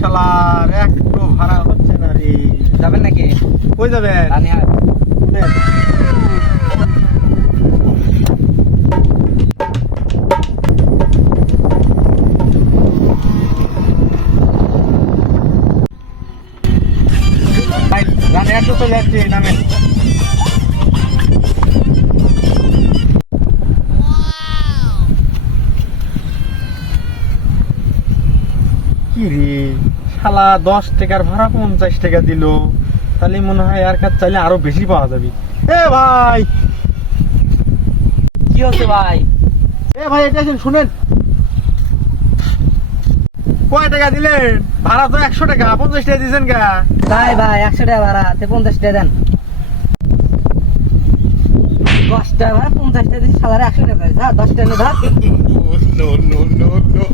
শালার একটু ভাড়া হচ্ছে না রে। যাবেন নাকি? কই যাবেন? রানিহাট রানে চলে যাচ্ছে নামেন। কি রে শালা দশ টাকার ভাড়া পঞ্চাশ টাকা দিল। তাহলে মনে হয় আর কাজ চাইলে আরও বেশি পাওয়া যাবে। এ ভাই! কি হচ্ছে ভাই? এ ভাই এটা শুনেন। কয় টাকা দিলেন? ভাড়া তো একশো টাকা পঞ্চাশ টাকা দিয়েছেন গা। ভাই ভাই একশো টাকা ভাড়া তে পঞ্চাশ টাকা দেন। দশ টাকা ভাড়া পঞ্চাশ টাকা দিচ্ছি সালারে একশো টাকা যা দশ টাকা ধর no, no, no, no.